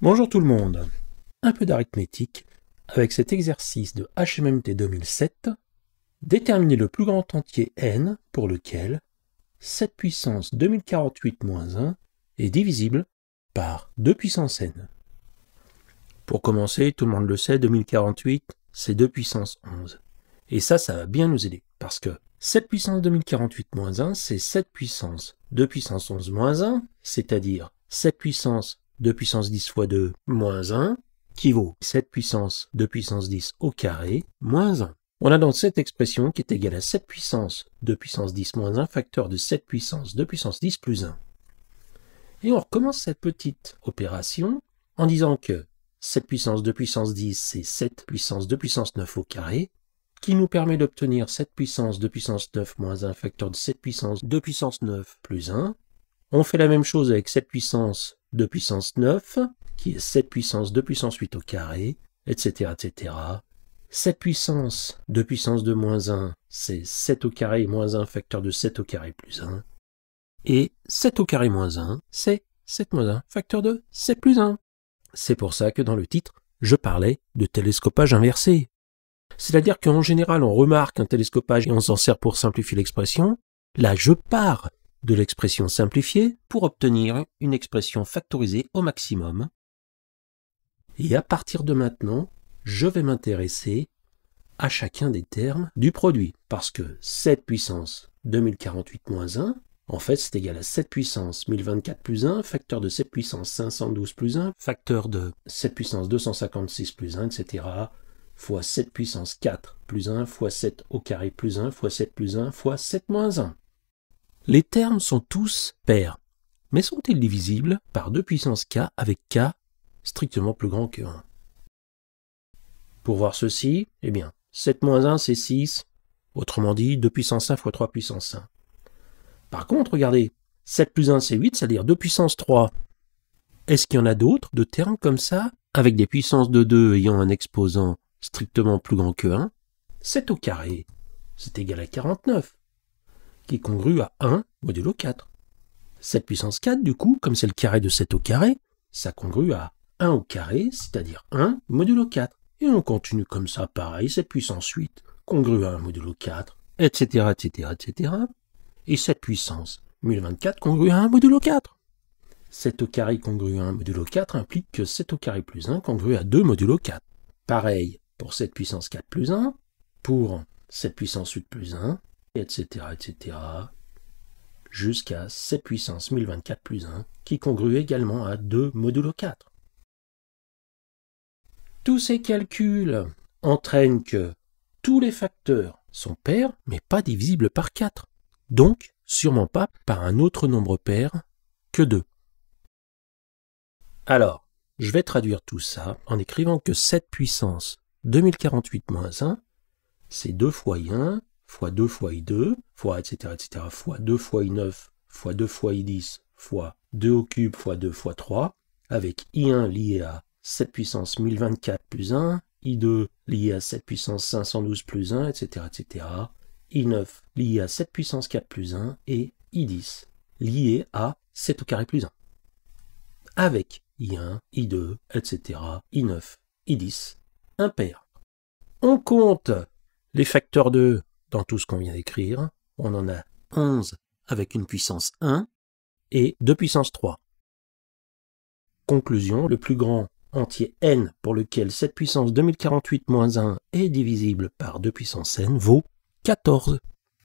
Bonjour tout le monde. Un peu d'arithmétique avec cet exercice de HMMT 2007. Déterminer le plus grand entier n pour lequel 7 puissance 2048 moins 1 est divisible par 2 puissance n. Pour commencer, tout le monde le sait, 2048, c'est 2 puissance 11. Et ça va bien nous aider, parce que 7 puissance 2048 moins 1, c'est 7 puissance 2 puissance 11 moins 1, c'est-à-dire 7 puissance 2 puissance 10 fois 2 moins 1, qui vaut 7 puissance 2 puissance 10 au carré moins 1. On a donc cette expression qui est égale à 7 puissance 2 puissance 10 moins 1, facteur de 7 puissance 2 puissance 10 plus 1. Et on recommence cette petite opération en disant que 7 puissance 2 puissance 10, c'est 7 puissance 2 puissance 9 au carré, qui nous permet d'obtenir 7 puissance 2 puissance 9 moins 1 facteur de 7 puissance 2 puissance 9 plus 1. On fait la même chose avec 7 puissance 2 puissance 9, qui est 7 puissance 2 puissance 8 au carré, etc., etc. 7 puissance 2 puissance 2 moins 1, c'est 7 au carré moins 1 facteur de 7 au carré plus 1. Et 7 au carré moins 1, c'est 7 moins 1 facteur de 7 plus 1. C'est pour ça que dans le titre, je parlais de télescopage inversé. C'est-à-dire qu'en général, on remarque un télescopage et on s'en sert pour simplifier l'expression. Là, je pars de l'expression simplifiée pour obtenir une expression factorisée au maximum. Et à partir de maintenant, je vais m'intéresser à chacun des termes du produit. Parce que 7 puissance 2048 moins 1, en fait, c'est égal à 7 puissance 1024 plus 1, facteur de 7 puissance 512 plus 1, facteur de 7 puissance 256 plus 1, etc., fois 7 puissance 4 plus 1, fois 7 au carré plus 1, fois 7 plus 1, fois 7 moins 1. Les termes sont tous pairs, mais sont-ils divisibles par 2 puissance k avec k strictement plus grand que 1? Pour voir ceci, eh bien, 7 moins 1, c'est 6, autrement dit 2 puissance 1 fois 3 puissance 1. Par contre, regardez, 7 plus 1, c'est 8, c'est-à-dire 2 puissance 3. Est-ce qu'il y en a d'autres de termes comme ça, avec des puissances de 2 ayant un exposant strictement plus grand que 1? 7 au carré, c'est égal à 49, qui est congru à 1 modulo 4. 7 puissance 4, du coup, comme c'est le carré de 7 au carré, ça congrue à 1 au carré, c'est-à-dire 1 modulo 4. Et on continue comme ça, pareil, 7 puissance 8, congrue à 1 modulo 4, etc., etc., etc. Et 7 puissance 1024 congrue à 1 modulo 4. 7 au carré congrue à 1 modulo 4 implique que 7 au carré plus 1 congrue à 2 modulo 4. Pareil pour 7 puissance 4 plus 1, pour 7 puissance 8 plus 1, etc., etc., jusqu'à 7 puissance 1024 plus 1, qui congrue également à 2 modulo 4. Tous ces calculs entraînent que tous les facteurs sont pairs, mais pas divisibles par 4. Donc, sûrement pas par un autre nombre pair que 2. Alors, je vais traduire tout ça en écrivant que 7 puissance 2048 moins 1, c'est 2 fois I1, fois 2 fois I2, fois etc., etc., fois 2 fois I9, fois 2 fois I10, fois 2 au cube, fois 2 fois 3, avec I1 lié à 7 puissance 1024 plus 1, I2 lié à 7 puissance 512 plus 1, etc., etc., I9 lié à 7 puissance 4 plus 1, et I10 lié à 7 au carré plus 1. Avec I1, I2, etc., I9, I10, impairs. On compte les facteurs de dans tout ce qu'on vient d'écrire. On en a 11 avec une puissance 1 et 2 puissance 3. Conclusion, le plus grand entier n pour lequel 7 puissance 2048 moins 1 est divisible par 2 puissance n vaut 14.